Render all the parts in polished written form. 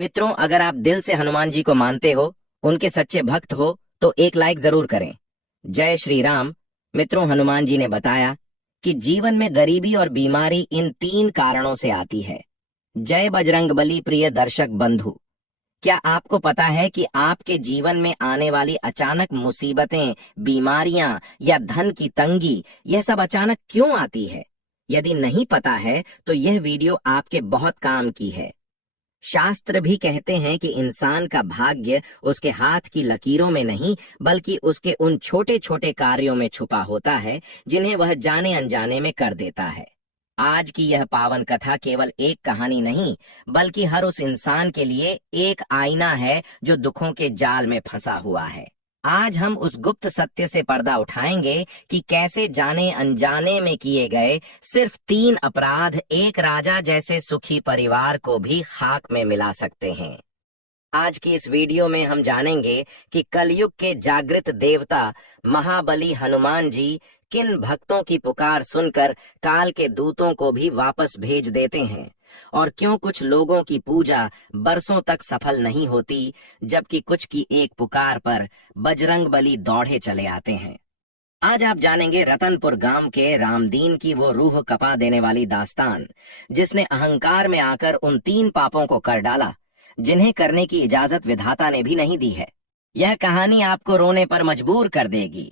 मित्रों, अगर आप दिल से हनुमान जी को मानते हो, उनके सच्चे भक्त हो, तो एक लाइक जरूर करें। जय श्री राम। मित्रों, हनुमान जी ने बताया कि जीवन में गरीबी और बीमारी इन 3 कारणों से आती है। जय बजरंगबली। प्रिय दर्शक बंधु, क्या आपको पता है कि आपके जीवन में आने वाली अचानक मुसीबतें, बीमारियां या धन की तंगी, यह सब अचानक क्यों आती है? यदि नहीं पता है तो यह वीडियो आपके बहुत काम की है। शास्त्र भी कहते हैं कि इंसान का भाग्य उसके हाथ की लकीरों में नहीं, बल्कि उसके उन छोटे छोटे कार्यों में छुपा होता है जिन्हें वह जाने अनजाने में कर देता है। आज की यह पावन कथा केवल एक कहानी नहीं, बल्कि हर उस इंसान के लिए एक आईना है जो दुखों के जाल में फंसा हुआ है। आज हम उस गुप्त सत्य से पर्दा उठाएंगे कि कैसे जाने अनजाने में किए गए सिर्फ 3 अपराध एक राजा जैसे सुखी परिवार को भी खाक में मिला सकते हैं। आज की इस वीडियो में हम जानेंगे कि कलयुग के जागृत देवता महाबली हनुमान जी किन भक्तों की पुकार सुनकर काल के दूतों को भी वापस भेज देते हैं, और क्यों कुछ लोगों की पूजा बरसों तक सफल नहीं होती, जबकि कुछ की एक पुकार पर बजरंगबली दौड़े चले आते हैं। आज आप जानेंगे रतनपुर गांव के रामदीन की वो रूह कपा देने वाली दास्तान, जिसने अहंकार में आकर उन 3 पापों को कर डाला जिन्हें करने की इजाजत विधाता ने भी नहीं दी है। यह कहानी आपको रोने पर मजबूर कर देगी,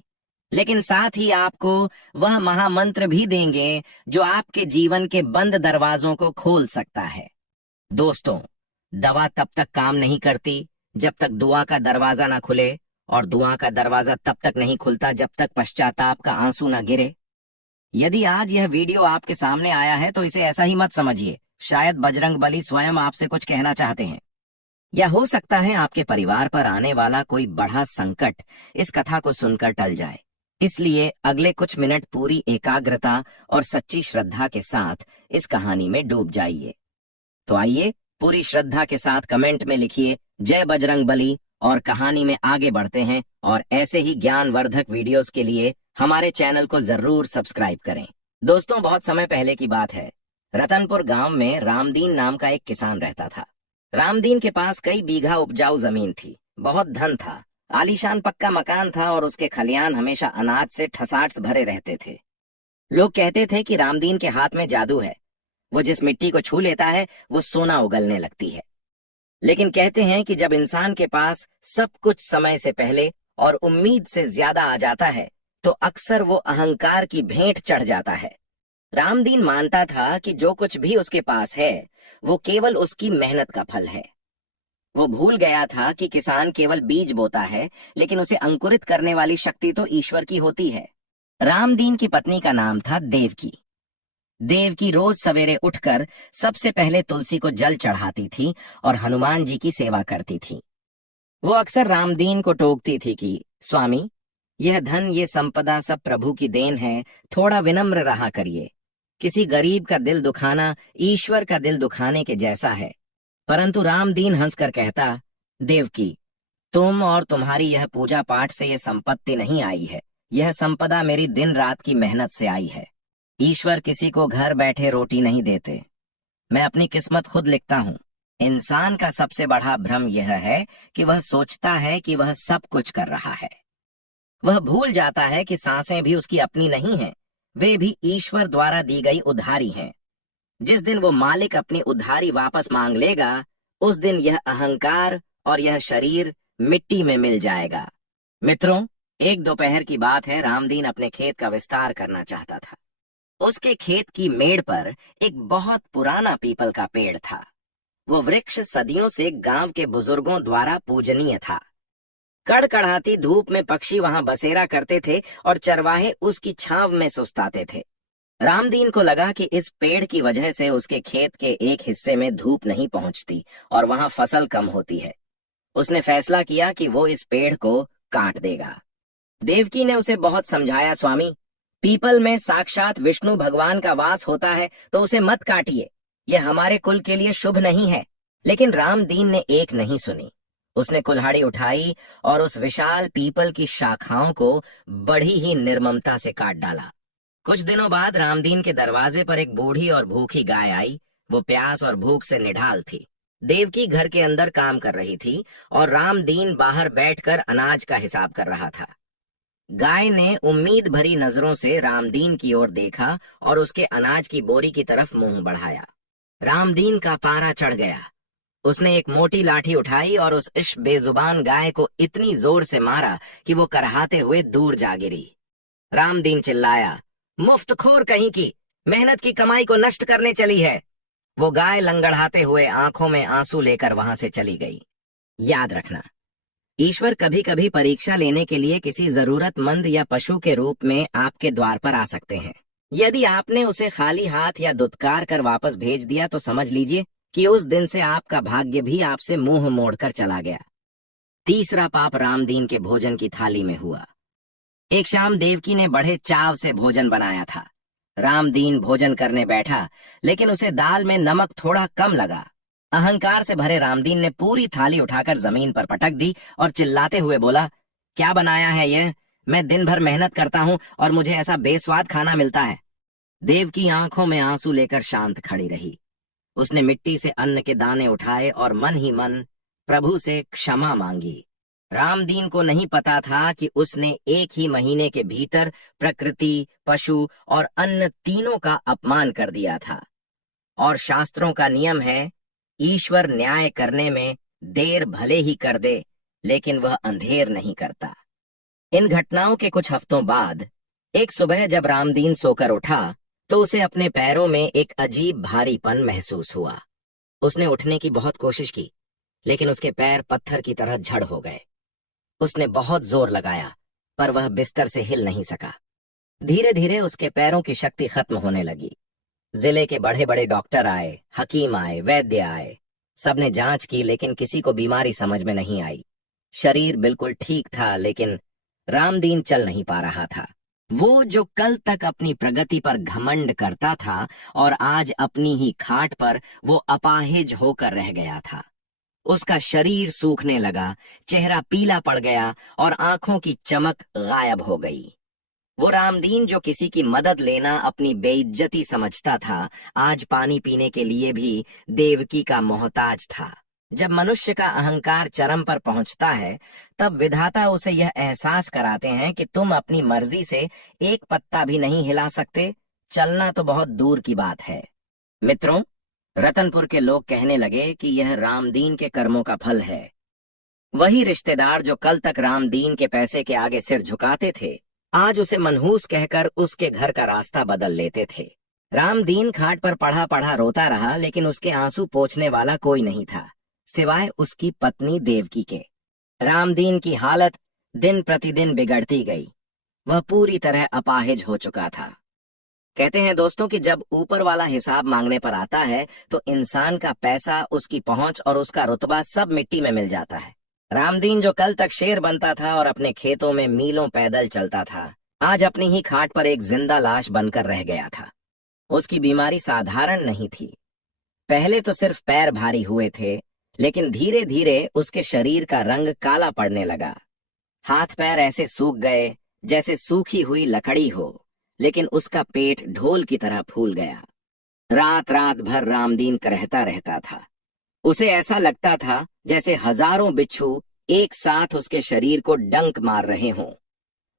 लेकिन साथ ही आपको वह महामंत्र भी देंगे जो आपके जीवन के बंद दरवाजों को खोल सकता है। दोस्तों, दवा तब तक काम नहीं करती जब तक दुआ का दरवाजा ना खुले, और दुआ का दरवाजा तब तक नहीं खुलता जब तक पश्चाताप का आंसू ना गिरे। यदि आज यह वीडियो आपके सामने आया है तो इसे ऐसा ही मत समझिए, शायद बजरंगबली स्वयं आपसे कुछ कहना चाहते हैं, या हो सकता है आपके परिवार पर आने वाला कोई बड़ा संकट इस कथा को सुनकर टल जाए। इसलिए अगले कुछ मिनट पूरी एकाग्रता और सच्ची श्रद्धा के साथ इस कहानी में डूब जाइए। तो आइए पूरी श्रद्धा के साथ कमेंट में लिखिए जय बजरंगबली, और कहानी में आगे बढ़ते हैं। और ऐसे ही ज्ञानवर्धक वीडियोस के लिए हमारे चैनल को जरूर सब्सक्राइब करें। दोस्तों, बहुत समय पहले की बात है। रतनपुर गांव में रामदीन नाम का एक किसान रहता था। रामदीन के पास कई बीघा उपजाऊ जमीन थी, बहुत धन था, आलीशान पक्का मकान था, और उसके खलियान हमेशा अनाज से ठसाठ भरे रहते थे। लोग कहते थे कि रामदीन के हाथ में जादू है, वो जिस मिट्टी को छू लेता है वो सोना उगलने लगती है। लेकिन कहते हैं कि जब इंसान के पास सब कुछ समय से पहले और उम्मीद से ज्यादा आ जाता है तो अक्सर वो अहंकार की भेंट चढ़ जाता है। रामदीन मानता था कि जो कुछ भी उसके पास है वो केवल उसकी मेहनत का फल है। वो भूल गया था कि किसान केवल बीज बोता है, लेकिन उसे अंकुरित करने वाली शक्ति तो ईश्वर की होती है। रामदीन की पत्नी का नाम था देवकी। देवकी रोज सवेरे उठकर सबसे पहले तुलसी को जल चढ़ाती थी और हनुमान जी की सेवा करती थी। वो अक्सर रामदीन को टोकती थी कि स्वामी, यह धन, ये संपदा सब प्रभु की देन है, थोड़ा विनम्र रहा करिए। किसी गरीब का दिल दुखाना ईश्वर का दिल दुखाने के जैसा है। परंतु रामदीन हंसकर कहता, देवकी, तुम और तुम्हारी यह पूजा पाठ से यह संपत्ति नहीं आई है, यह संपदा मेरी दिन रात की मेहनत से आई है। ईश्वर किसी को घर बैठे रोटी नहीं देते, मैं अपनी किस्मत खुद लिखता हूँ। इंसान का सबसे बड़ा भ्रम यह है कि वह सोचता है कि वह सब कुछ कर रहा है। वह भूल जाता है कि सांसें भी उसकी अपनी नहीं हैं, वे भी ईश्वर द्वारा दी गई उधारी हैं। जिस दिन वो मालिक अपनी उधारी वापस मांग लेगा, उस दिन यह अहंकार और यह शरीर मिट्टी में मिल जाएगा। मित्रों, एक दोपहर की बात है। रामदीन अपने खेत का विस्तार करना चाहता था। उसके खेत की मेड़ पर एक बहुत पुराना पीपल का पेड़ था। वो वृक्ष सदियों से गांव के बुजुर्गों द्वारा पूजनीय था। कड़कड़ाती धूप में पक्षी वहां बसेरा करते थे और चरवाहे उसकी छांव में सुस्ताते थे। रामदीन को लगा कि इस पेड़ की वजह से उसके खेत के एक हिस्से में धूप नहीं पहुंचती और वहां फसल कम होती है। उसने फैसला किया कि वो इस पेड़ को काट देगा। देवकी ने उसे बहुत समझाया, स्वामी, पीपल में साक्षात विष्णु भगवान का वास होता है, तो उसे मत काटिए, यह हमारे कुल के लिए शुभ नहीं है। लेकिन रामदीन ने एक नहीं सुनी। उसने कुल्हाड़ी उठाई और उस विशाल पीपल की शाखाओं को बड़ी ही निर्ममता से काट डाला। कुछ दिनों बाद रामदीन के दरवाजे पर एक बूढ़ी और भूखी गाय आई। वो प्यास और भूख से निढाल थी। देवकी घर के अंदर काम कर रही थी और रामदीन बाहर बैठकर अनाज का हिसाब कर रहा था। गाय ने उम्मीद भरी नजरों से रामदीन की ओर देखा और उसके अनाज की बोरी की तरफ मुंह बढ़ाया। रामदीन का पारा चढ़ गया। उसने एक मोटी लाठी उठाई और उस इस बेजुबान गाय को इतनी जोर से मारा कि वो करहाते हुए दूर जा गिरी। रामदीन चिल्लाया, मुफ्तखोर कहीं की, मेहनत की कमाई को नष्ट करने चली है। वो गाय लंगड़ाते हुए आंखों में आंसू लेकर वहां से चली गई। याद रखना, ईश्वर कभी कभी परीक्षा लेने के लिए किसी जरूरतमंद या पशु के रूप में आपके द्वार पर आ सकते हैं। यदि आपने उसे खाली हाथ या दुत्कार कर वापस भेज दिया तो समझ लीजिए कि उस दिन से आपका भाग्य भी आपसे मुंह मोड़कर चला गया। तीसरा पाप रामदीन के भोजन की थाली में हुआ। एक शाम देवकी ने बड़े चाव से भोजन बनाया था। रामदीन भोजन करने बैठा, लेकिन उसे दाल में नमक थोड़ा कम लगा। अहंकार से भरे रामदीन ने पूरी थाली उठाकर जमीन पर पटक दी और चिल्लाते हुए बोला, क्या बनाया है यह? मैं दिन भर मेहनत करता हूं और मुझे ऐसा बेस्वाद खाना मिलता है। देवकी आंखों में आंसू लेकर शांत खड़ी रही। उसने मिट्टी से अन्न के दाने उठाए और मन ही मन प्रभु से क्षमा मांगी। रामदीन को नहीं पता था कि उसने एक ही महीने के भीतर प्रकृति, पशु और अन्न तीनों का अपमान कर दिया था। और शास्त्रों का नियम है, ईश्वर न्याय करने में देर भले ही कर दे, लेकिन वह अंधेर नहीं करता। इन घटनाओं के कुछ हफ्तों बाद एक सुबह जब रामदीन सोकर उठा तो उसे अपने पैरों में एक अजीब भारीपन महसूस हुआ। उसने उठने की बहुत कोशिश की, लेकिन उसके पैर पत्थर की तरह जड़ हो गए। उसने बहुत जोर लगाया, पर वह बिस्तर से हिल नहीं सका। धीरे धीरे उसके पैरों की शक्ति खत्म होने लगी। जिले के बड़े बड़े डॉक्टर आए, हकीम आए, वैद्य आए। सबने जांच की, लेकिन किसी को बीमारी समझ में नहीं आई। शरीर बिल्कुल ठीक था, लेकिन रामदीन चल नहीं पा रहा था। वो जो कल तक अपनी प्रगति पर घमंड करता था और आज अपनी ही खाट पर वो अपाहिज होकर रह गया था। उसका शरीर सूखने लगा, चेहरा पीला पड़ गया और आंखों की चमक गायब हो गई। वो रामदीन जो किसी की मदद लेना अपनी बेइज्जती समझता था, आज पानी पीने के लिए भी देवकी का मोहताज था। जब मनुष्य का अहंकार चरम पर पहुंचता है, तब विधाता उसे यह एहसास कराते हैं कि तुम अपनी मर्जी से एक पत्ता भी नहीं हिला सकते, चलना तो बहुत दूर की बात है। मित्रों, रतनपुर के लोग कहने लगे कि यह रामदीन के कर्मों का फल है। वही रिश्तेदार जो कल तक रामदीन के पैसे के आगे सिर झुकाते थे, आज उसे मनहूस कहकर उसके घर का रास्ता बदल लेते थे। रामदीन खाट पर पड़ा पड़ा रोता रहा, लेकिन उसके आंसू पोंछने वाला कोई नहीं था, सिवाय उसकी पत्नी देवकी के। रामदीन की हालत दिन प्रतिदिन बिगड़ती गई। वह पूरी तरह अपाहिज हो चुका था। कहते हैं दोस्तों कि जब ऊपर वाला हिसाब मांगने पर आता है तो इंसान का पैसा, उसकी पहुंच और उसका रुतबा सब मिट्टी में मिल जाता है। रामदीन जो कल तक शेर बनता था और अपने खेतों में मीलों पैदल चलता था, आज अपनी ही खाट पर एक जिंदा लाश बनकर रह गया था। उसकी बीमारी साधारण नहीं थी। पहले तो सिर्फ पैर भारी हुए थे, लेकिन धीरे धीरे उसके शरीर का रंग काला पड़ने लगा। हाथ पैर ऐसे सूख गए जैसे सूखी हुई लकड़ी हो, लेकिन उसका पेट ढोल की तरह फूल गया। रात रात भर रामदीन करहता रहता था। उसे ऐसा लगता था जैसे हजारों बिच्छू एक साथ उसके शरीर को डंक मार रहे हों।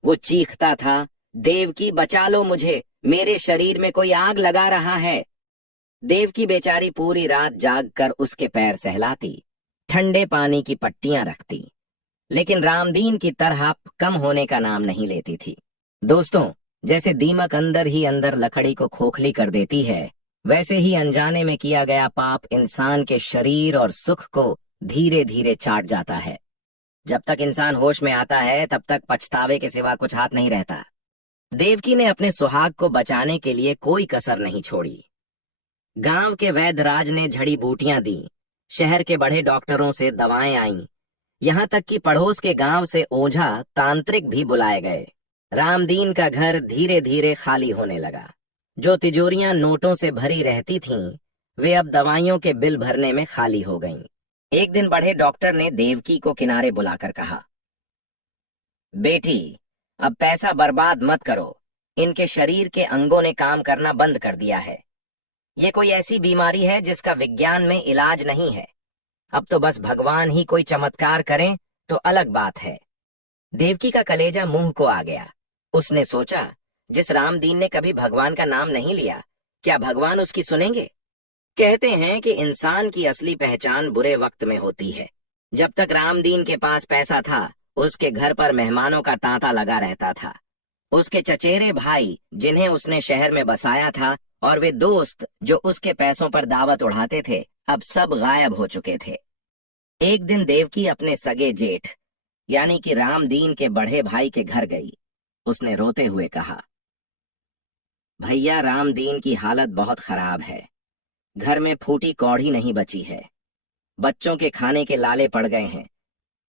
वो चीखता था, देवकी बचा लो मुझे, मेरे शरीर में कोई आग लगा रहा है। देवकी बेचारी पूरी रात जागकर उसके पैर सहलाती, ठंडे पानी की पट्टियां रखती, लेकिन रामदीन की तरह कम होने का नाम नहीं लेती थी। दोस्तों, जैसे दीमक अंदर ही अंदर लकड़ी को खोखली कर देती है, वैसे ही अनजाने में किया गया पाप इंसान के शरीर और सुख को धीरे धीरे चाट जाता है। जब तक इंसान होश में आता है, तब तक पछतावे के सिवा कुछ हाथ नहीं रहता। देवकी ने अपने सुहाग को बचाने के लिए कोई कसर नहीं छोड़ी। गांव के वैद्यराज ने जड़ी बूटियां दी, शहर के बड़े डॉक्टरों से दवाएं आईं, यहाँ तक कि पड़ोस के गांव से ओझा तांत्रिक भी बुलाए गए। रामदीन का घर धीरे धीरे खाली होने लगा। जो तिजोरियां नोटों से भरी रहती थीं, वे अब दवाइयों के बिल भरने में खाली हो गईं। एक दिन बड़े डॉक्टर ने देवकी को किनारे बुलाकर कहा, बेटी, अब पैसा बर्बाद मत करो। इनके शरीर के अंगों ने काम करना बंद कर दिया है। ये कोई ऐसी बीमारी है जिसका विज्ञान में इलाज नहीं है। अब तो बस भगवान ही कोई चमत्कार करें तो अलग बात है। देवकी का कलेजा मुंह को आ गया। उसने सोचा, जिस रामदीन ने कभी भगवान का नाम नहीं लिया, क्या भगवान उसकी सुनेंगे? कहते हैं कि इंसान की असली पहचान बुरे वक्त में होती है। जब तक रामदीन के पास पैसा था, उसके घर पर मेहमानों का तांता लगा रहता था। उसके चचेरे भाई जिन्हें उसने शहर में बसाया था और वे दोस्त जो उसके पैसों पर दावत उड़ाते थे, अब सब गायब हो चुके थे। एक दिन देवकी अपने सगे जेठ यानी कि रामदीन के बड़े भाई के घर गई। उसने रोते हुए कहा, भैया, रामदीन की हालत बहुत खराब है। घर में फूटी कौड़ी नहीं बची है। बच्चों के खाने के लाले पड़ गए हैं।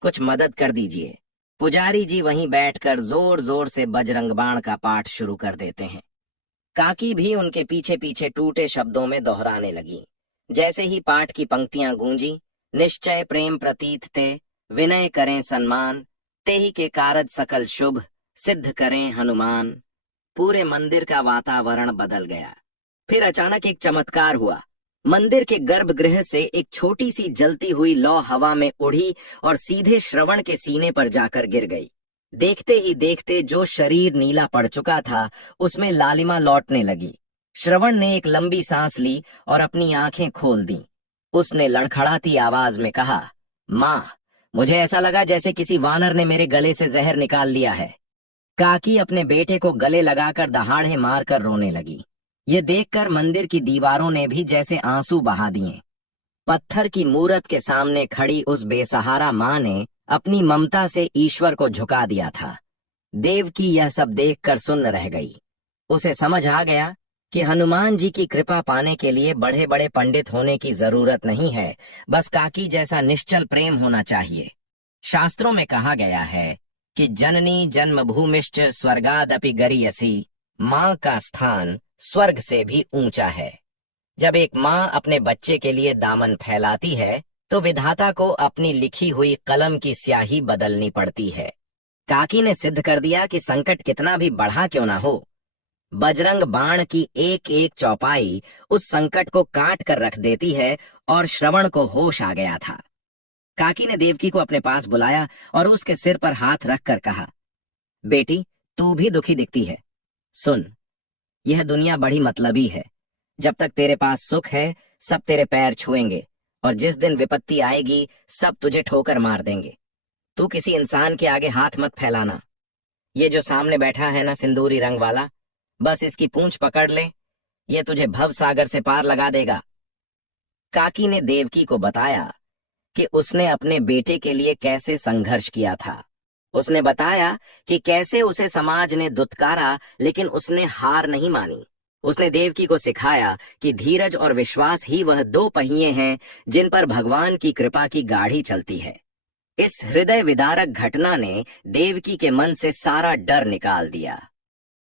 कुछ मदद कर दीजिए। पुजारी जी वहीं बैठकर जोर जोर से बजरंग बाण का पाठ शुरू कर देते हैं। काकी भी उनके पीछे पीछे टूटे शब्दों में दोहराने लगी। जैसे ही पाठ की पंक्तियां गूंजी, निश्चय प्रेम प्रतीत ते, विनय करें सन्मान, तेहि के कारज सकल शुभ, सिद्ध करें हनुमान। पूरे मंदिर का वातावरण बदल गया। फिर अचानक एक चमत्कार हुआ। मंदिर के गर्भगृह से एक छोटी सी जलती हुई लौ हवा में उड़ी और सीधे श्रवण के सीने पर जाकर गिर गई। देखते ही देखते जो शरीर नीला पड़ चुका था, उसमें लालिमा लौटने लगी। श्रवण ने एक लंबी सांस ली और अपनी आंखें खोल दी। उसने लड़खड़ाती आवाज में कहा, माँ, मुझे ऐसा लगा जैसे किसी वानर ने मेरे गले से जहर निकाल लिया है। काकी अपने बेटे को गले लगाकर दहाड़े मारकर रोने लगी। ये देखकर मंदिर की दीवारों ने भी जैसे आंसू बहा दिए। पत्थर की मूरत के सामने खड़ी उस बेसहारा माँ ने अपनी ममता से ईश्वर को झुका दिया था। देवकी यह सब देखकर सुन्न रह गई। उसे समझ आ गया कि हनुमान जी की कृपा पाने के लिए बड़े बड़े पंडित होने की जरूरत नहीं है, बस काकी जैसा निश्चल प्रेम होना चाहिए। शास्त्रों में कहा गया है कि जननी जन्मभूमिश्च स्वर्गादपि गरीयसी, माँ का स्थान स्वर्ग से भी ऊंचा है। जब एक माँ अपने बच्चे के लिए दामन फैलाती है तो विधाता को अपनी लिखी हुई कलम की स्याही बदलनी पड़ती है। काकी ने सिद्ध कर दिया कि संकट कितना भी बढ़ा क्यों ना हो, बजरंग बाण की एक एक चौपाई उस संकट को काट कर रख देती है और श्रवण को होश आ गया था। काकी ने देवकी को अपने पास बुलाया और उसके सिर पर हाथ रखकर कहा, बेटी, तू भी दुखी दिखती है। सुन, यह दुनिया बड़ी मतलबी है। जब तक तेरे पास सुख है, सब तेरे पैर छुएंगे और जिस दिन विपत्ति आएगी, सब तुझे ठोकर मार देंगे। तू किसी इंसान के आगे हाथ मत फैलाना। ये जो सामने बैठा है ना, सिंदूरी रंग वाला, बस इसकी पूंछ पकड़ ले, ये तुझे भव सागर से पार लगा देगा। काकी ने देवकी को बताया कि उसने अपने बेटे के लिए कैसे संघर्ष किया था। उसने बताया कि कैसे उसे समाज ने दुत्कारा, लेकिन उसने हार नहीं मानी। उसने देवकी को सिखाया कि धीरज और विश्वास ही वह दो पहिए हैं जिन पर भगवान की कृपा की गाड़ी चलती है। इस हृदय विदारक घटना ने देवकी के मन से सारा डर निकाल दिया।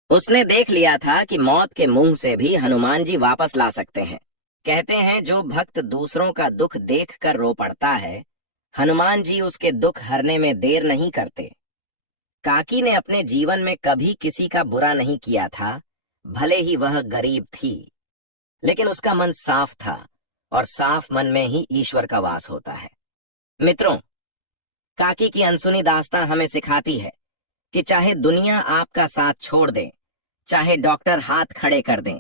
उसने देख लिया था कि मौत के मुंह से भी हनुमान जी वापस ला सकते हैं। कहते हैं, जो भक्त दूसरों का दुख देखकर रो पड़ता है, हनुमान जी उसके दुख हरने में देर नहीं करते। काकी ने अपने जीवन में कभी किसी का बुरा नहीं किया था, भले ही वह गरीब थी, लेकिन उसका मन साफ था और साफ मन में ही ईश्वर का वास होता है। मित्रों, काकी की अनसुनी दास्तां हमें सिखाती है कि चाहे दुनिया आपका साथ छोड़ दे, चाहे डॉक्टर हाथ खड़े कर दें,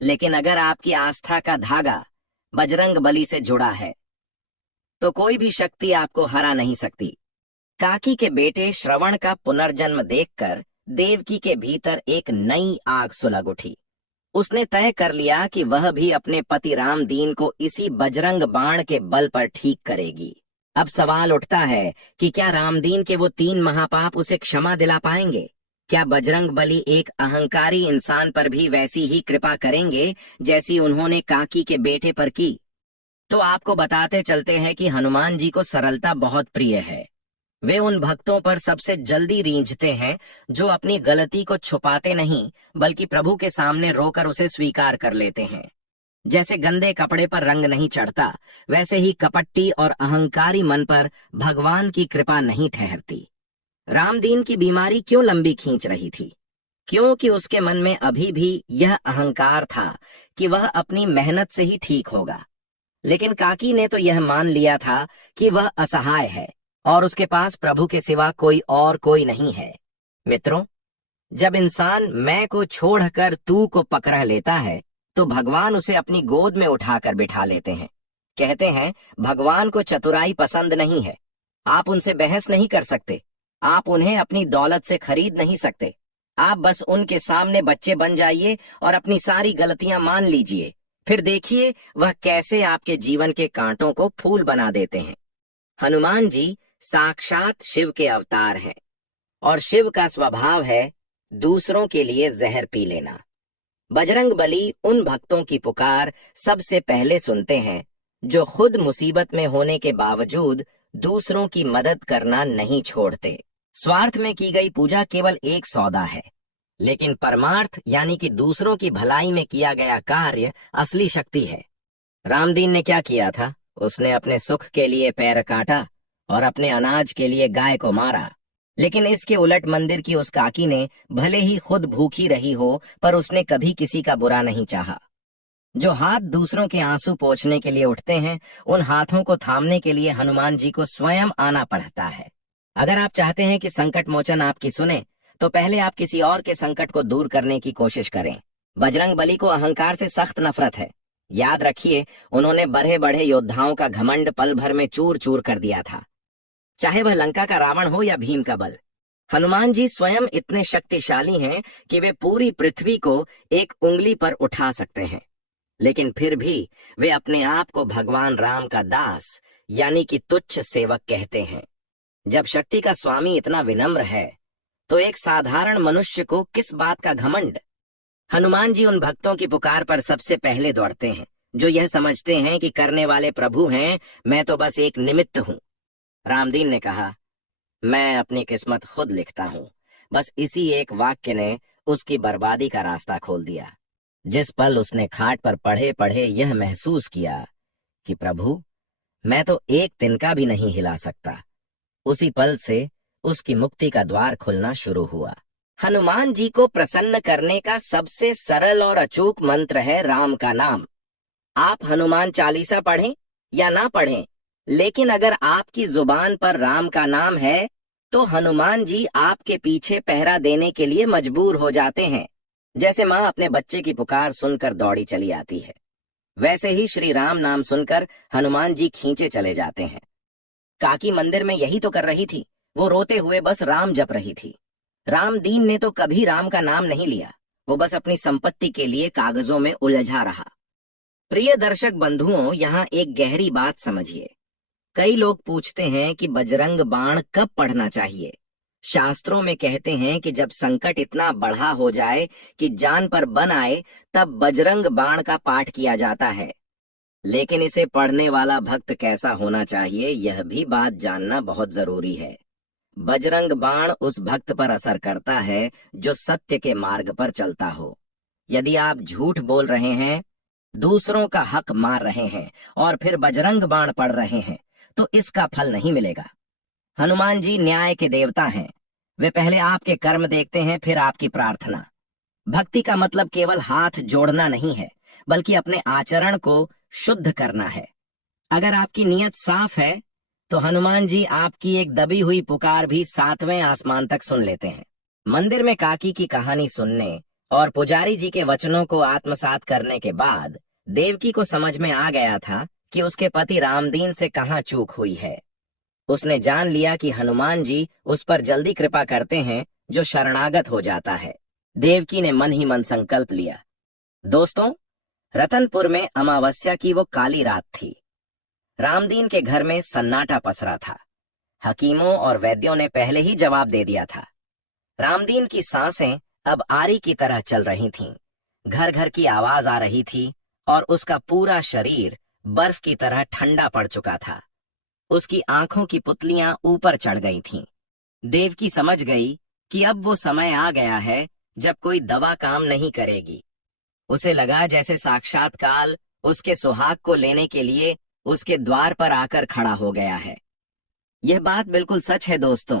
लेकिन अगर आपकी आस्था का धागा बजरंग बली से जुड़ा है तो कोई भी शक्ति आपको हरा नहीं सकती। काकी के बेटे श्रवण का पुनर्जन्म देखकर देवकी के भीतर एक नई आग सुलग उठी। उसने तय कर लिया कि वह भी अपने पति रामदीन को इसी बजरंग बाण के बल पर ठीक करेगी। अब सवाल उठता है कि क्या रामदीन के वो 3 महापाप उसे क्षमा दिला पाएंगे? क्या बजरंग बली एक अहंकारी इंसान पर भी वैसी ही कृपा करेंगे जैसी उन्होंने काकी के बेटे पर की? तो आपको बताते चलते हैं कि हनुमान जी को सरलता बहुत प्रिय है। वे उन भक्तों पर सबसे जल्दी रींझते हैं जो अपनी गलती को छुपाते नहीं, बल्कि प्रभु के सामने रोकर उसे स्वीकार कर लेते हैं। जैसे गंदे कपड़े पर रंग नहीं चढ़ता, वैसे ही कपट्टी और अहंकारी मन पर भगवान की कृपा नहीं ठहरती। रामदीन की बीमारी क्यों लंबी खींच रही थी? क्योंकि उसके मन में अभी भी यह अहंकार था कि वह अपनी मेहनत से ही ठीक होगा। लेकिन काकी ने तो यह मान लिया था कि वह असहाय है और उसके पास प्रभु के सिवा कोई नहीं है। मित्रों, जब इंसान मैं को छोड़कर तू को पकड़ लेता है तो भगवान उसे अपनी गोद में उठाकर बिठा लेते हैं। कहते हैं भगवान को चतुराई पसंद नहीं है। आप उनसे बहस नहीं कर सकते, आप उन्हें अपनी दौलत से खरीद नहीं सकते। आप बस उनके सामने बच्चे बन जाइए और अपनी सारी गलतियां मान लीजिए, फिर देखिए वह कैसे आपके जीवन के कांटों को फूल बना देते हैं। हनुमान जी साक्षात शिव के अवतार हैं और शिव का स्वभाव है दूसरों के लिए जहर पी लेना। बजरंग बली उन भक्तों की पुकार सबसे पहले सुनते हैं जो खुद मुसीबत में होने के बावजूद दूसरों की मदद करना नहीं छोड़ते। स्वार्थ में की गई पूजा केवल एक सौदा है, लेकिन परमार्थ यानी कि दूसरों की भलाई में किया गया कार्य असली शक्ति है। रामदीन ने क्या किया था? उसने अपने सुख के लिए पैर काटा और अपने अनाज के लिए गाय को मारा। लेकिन इसके उलट मंदिर की उस काकी ने भले ही खुद भूखी रही हो, पर उसने कभी किसी का बुरा नहीं चाहा। जो हाथ दूसरों के आंसू पोंछने के लिए उठते हैं, उन हाथों को थामने के लिए हनुमान जी को स्वयं आना पड़ता है। अगर आप चाहते हैं कि संकट मोचन आपकी सुने, तो पहले आप किसी और के संकट को दूर करने की कोशिश करें। बजरंग बली को अहंकार से सख्त नफरत है। याद रखिए, उन्होंने बड़े बड़े योद्धाओं का घमंड पल भर में चूर चूर कर दिया था, चाहे वह लंका का रावण हो या भीम का बल। हनुमान जी स्वयं इतने शक्तिशाली हैं कि वे पूरी पृथ्वी को एक उंगली पर उठा सकते हैं, लेकिन फिर भी वे अपने आप को भगवान राम का दास यानी कि तुच्छ सेवक कहते हैं। जब शक्ति का स्वामी इतना विनम्र है, तो एक साधारण मनुष्य को किस बात का घमंड? हनुमान जी उन भक्तों की पुकार पर सबसे पहले दौड़ते हैं जो यह समझते हैं कि करने वाले प्रभु हैं, मैं तो बस एक निमित्त हूं। रामदीन ने कहा, मैं अपनी किस्मत खुद लिखता हूं। बस इसी एक वाक्य ने उसकी बर्बादी का रास्ता खोल दिया। जिस पल उसने खाट पर पड़े पड़े यह महसूस किया कि प्रभु, मैं तो एक तिनका भी नहीं हिला सकता, उसी पल से उसकी मुक्ति का द्वार खुलना शुरू हुआ। हनुमान जी को प्रसन्न करने का सबसे सरल और अचूक मंत्र है राम का नाम। आप हनुमान चालीसा पढ़ें या ना पढ़ें, लेकिन अगर आपकी जुबान पर राम का नाम है तो हनुमान जी आपके पीछे पहरा देने के लिए मजबूर हो जाते हैं। जैसे माँ अपने बच्चे की पुकार सुनकर दौड़ी चली आती है, वैसे ही श्री राम नाम सुनकर हनुमान जी खींचे चले जाते हैं। काकी मंदिर में यही तो कर रही थी, वो रोते हुए बस राम जप रही थी। रामदीन ने तो कभी राम का नाम नहीं लिया, वो बस अपनी संपत्ति के लिए कागजों में उलझा रहा। प्रिय दर्शक बंधुओं, यहाँ एक गहरी बात समझिए। कई लोग पूछते हैं कि बजरंग बाण कब पढ़ना चाहिए। शास्त्रों में कहते हैं कि जब संकट इतना बढ़ा हो जाए कि जान पर बन आए, तब बजरंग बाण का पाठ किया जाता है। लेकिन इसे पढ़ने वाला भक्त कैसा होना चाहिए, यह भी बात जानना बहुत जरूरी है। बजरंग बाण उस भक्त पर असर करता है जो सत्य के मार्ग पर चलता हो। यदि आप झूठ बोल रहे हैं, दूसरों का हक मार रहे हैं और फिर बजरंग बाण पढ़ रहे हैं, तो इसका फल नहीं मिलेगा। हनुमान जी न्याय के देवता हैं। वे पहले आपके कर्म देखते हैं, फिर आपकी प्रार्थना। भक्ति का मतलब केवल हाथ जोड़ना नहीं है, बल्कि अपने आचरण को शुद्ध करना है। अगर आपकी नीयत साफ है, तो हनुमान जी आपकी एक दबी हुई पुकार भी 7वें आसमान तक सुन लेते हैं। मंदिर में काकी की कहानी सुनने और पुजारी जी के वचनों को आत्मसात करने के बाद देवकी को समझ में आ गया था कि उसके पति रामदीन से कहाँ चूक हुई है। उसने जान लिया कि हनुमान जी उस पर जल्दी कृपा करते हैं जो शरणागत हो जाता है। देवकी ने मन ही मन संकल्प लिया। दोस्तों, रतनपुर में अमावस्या की वो काली रात थी। रामदीन के घर में सन्नाटा पसरा था। हकीमों और वैद्यों ने पहले ही जवाब दे दिया था। रामदीन की सांसें अब आरी की तरह चल रही थीं। घर घर की आवाज आ रही थी और उसका पूरा शरीर बर्फ की तरह ठंडा पड़ चुका था। उसकी आंखों की पुतलियां ऊपर चढ़ गई थीं। देवकी समझ गई कि अब वो समय आ गया है जब कोई दवा काम नहीं करेगी। उसे लगा जैसे साक्षात काल उसके सुहाग को लेने के लिए उसके द्वार पर आकर खड़ा हो गया है। यह बात बिल्कुल सच है दोस्तों,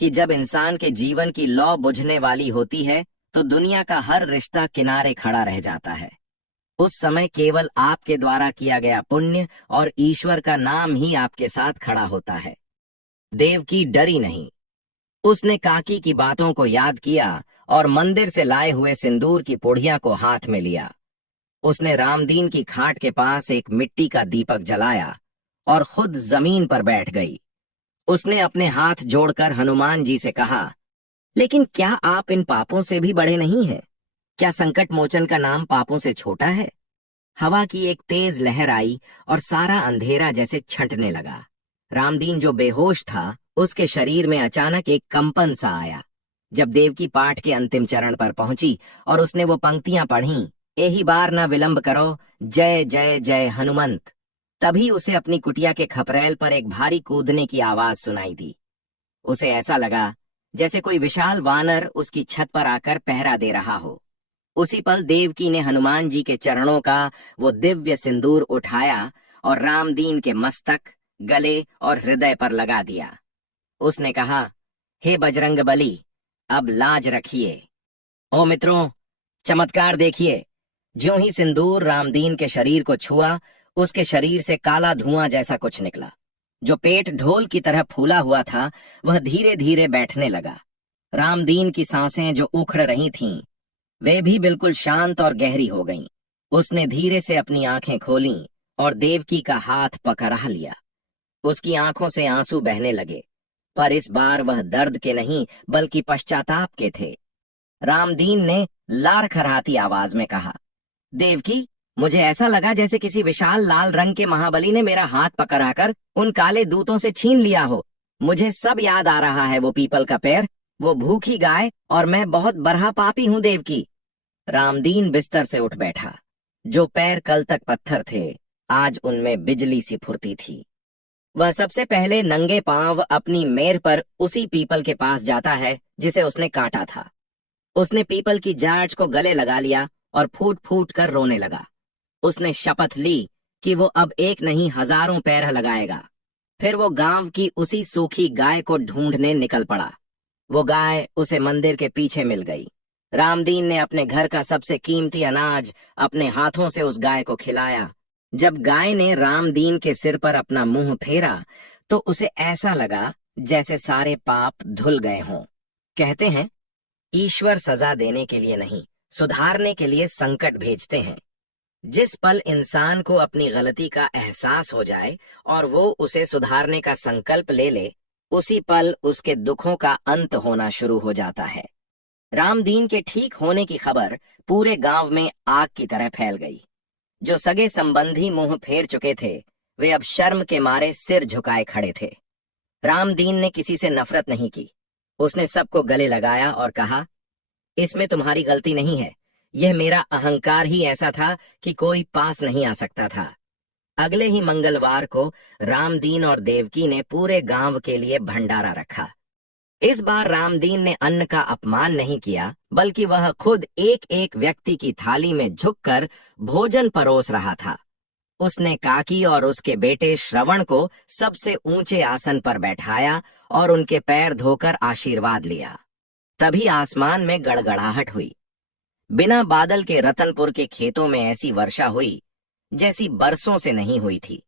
कि जब इंसान के जीवन की लौ बुझने वाली होती है, तो दुनिया का हर रिश्ता किनारे खड़ा रह जाता है। उस समय केवल आपके द्वारा किया गया पुण्य और ईश्वर का नाम ही आपके साथ खड़ा होता है। देवकी डरी नहीं। उसने काकी की बातों को याद किया और मंदिर से लाए हुए सिंदूर की पुड़िया को हाथ में लिया। उसने रामदीन की खाट के पास एक मिट्टी का दीपक जलाया और खुद जमीन पर बैठ गई। उसने अपने हाथ जोड़कर हनुमान जी से कहा, लेकिन क्या आप इन पापों से भी बड़े नहीं हैं? क्या संकट मोचन का नाम पापों से छोटा है? हवा की एक तेज लहर आई और सारा अंधेरा जैसे छंटने लगा। रामदीन जो बेहोश था, उसके शरीर में अचानक एक कंपन सा आया। जब देवकी पाठ के अंतिम चरण पर पहुंची और उसने वो पंक्तियां पढ़ीं, यही बार ना विलंब करो, जय जय जय हनुमंत, तभी उसे अपनी कुटिया के खपरेल पर एक भारी कूदने की आवाज सुनाई दी। उसे ऐसा लगा जैसे कोई विशाल वानर उसकी छत पर आकर पहरा दे रहा हो। उसी पल देवकी ने हनुमान जी के चरणों का वो दिव्य सिंदूर उठाया और रामदीन के मस्तक, गले और हृदय पर लगा दिया। उसने कहा, हे बजरंग बली, अब लाज रखिए। ओ मित्रों, चमत्कार देखिए। ज्यों ही सिंदूर रामदीन के शरीर को छुआ, उसके शरीर से काला धुआं जैसा कुछ निकला। जो पेट ढोल की तरह फूला हुआ था, वह धीरे धीरे बैठने लगा। रामदीन की सांसें जो उखड़ रही थीं, वे भी बिल्कुल शांत और गहरी हो गईं। उसने धीरे से अपनी आंखें खोलीं और देवकी का हाथ पकड़ा लिया। उसकी आंखों से आंसू बहने लगे, पर इस बार वह दर्द के नहीं बल्कि पश्चाताप के थे। रामदीन ने लार खराती आवाज में कहा, देवकी, मुझे ऐसा लगा जैसे किसी विशाल लाल रंग के महाबली ने मेरा हाथ पकड़ाकर उन काले दूतों से छीन लिया हो। मुझे सब याद आ रहा है, वो पीपल का पेड़, वो भूखी गाय, और मैं बहुत बड़ा पापी हूं देवकी। रामदीन बिस्तर से उठ बैठा। जो पैर कल तक पत्थर थे, आज उनमें बिजली सी फुर्ती थी। वह सबसे पहले नंगे पांव अपनी मेर पर उसी पीपल के पास जाता है जिसे उसने काटा था। उसने पीपल की जांच को गले लगा लिया और फूट फूट कर रोने लगा। उसने शपथ ली कि वो अब एक नहीं हजारों पैर लगाएगा। फिर वो गांव की उसी सूखी गाय को ढूंढने निकल पड़ा। वो गाय उसे मंदिर के पीछे मिल गई। रामदीन ने अपने घर का सबसे कीमती अनाज अपने हाथों से उस गाय को खिलाया। जब गाय ने रामदीन के सिर पर अपना मुंह फेरा, तो उसे ऐसा लगा जैसे सारे पाप धुल गए हों। कहते हैं, ईश्वर सजा देने के लिए नहीं, सुधारने के लिए संकट भेजते हैं। जिस पल इंसान को अपनी गलती का एहसास हो जाए और वो उसे सुधारने का संकल्प ले ले, उसी पल उसके दुखों का अंत होना शुरू हो जाता है। रामदीन के ठीक होने की खबर पूरे गांव में आग की तरह फैल गई। जो सगे संबंधी मुंह फेर चुके थे, वे अब शर्म के मारे सिर झुकाए खड़े थे। रामदीन ने किसी से नफरत नहीं की। उसने सबको गले लगाया और कहा, इसमें तुम्हारी गलती नहीं है, यह मेरा अहंकार ही ऐसा था कि कोई पास नहीं आ सकता था। अगले ही मंगलवार को रामदीन और देवकी ने पूरे गांव के लिए भंडारा रखा। इस बार रामदीन ने अन्न का अपमान नहीं किया, बल्कि वह खुद एक एक व्यक्ति की थाली में झुककर भोजन परोस रहा था। उसने काकी और उसके बेटे श्रवण को सबसे ऊंचे आसन पर बैठाया और उनके पैर धोकर आशीर्वाद लिया। तभी आसमान में गड़गड़ाहट हुई। बिना बादल के रतनपुर के खेतों में ऐसी वर्षा हुई जैसी बरसों से नहीं हुई थी।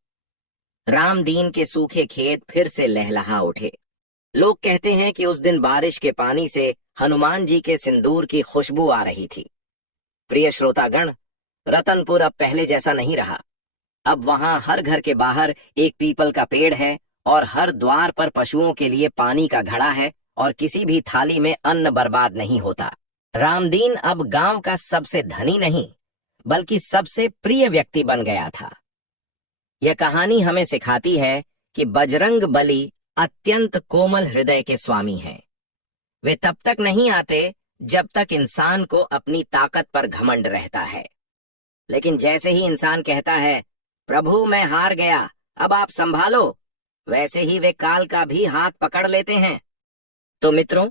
रामदीन के सूखे खेत फिर से लहलहा उठे। लोग कहते हैं कि उस दिन बारिश के पानी से हनुमान जी के सिंदूर की खुशबू आ रही थी। प्रिय श्रोतागण, रतनपुर अब पहले जैसा नहीं रहा। अब वहां हर घर के बाहर एक पीपल का पेड़ है और हर द्वार पर पशुओं के लिए पानी का घड़ा है और किसी भी थाली में अन्न बर्बाद नहीं होता। रामदीन अब गांव का सबसे धनी नहीं, बल्कि सबसे प्रिय व्यक्ति बन गया था। यह कहानी हमें सिखाती है कि बजरंग बली अत्यंत कोमल हृदय के स्वामी हैं। वे तब तक नहीं आते जब तक इंसान को अपनी ताकत पर घमंड रहता है, लेकिन जैसे ही इंसान कहता है, प्रभु मैं हार गया, अब आप संभालो, वैसे ही वे काल का भी हाथ पकड़ लेते हैं। तो मित्रों,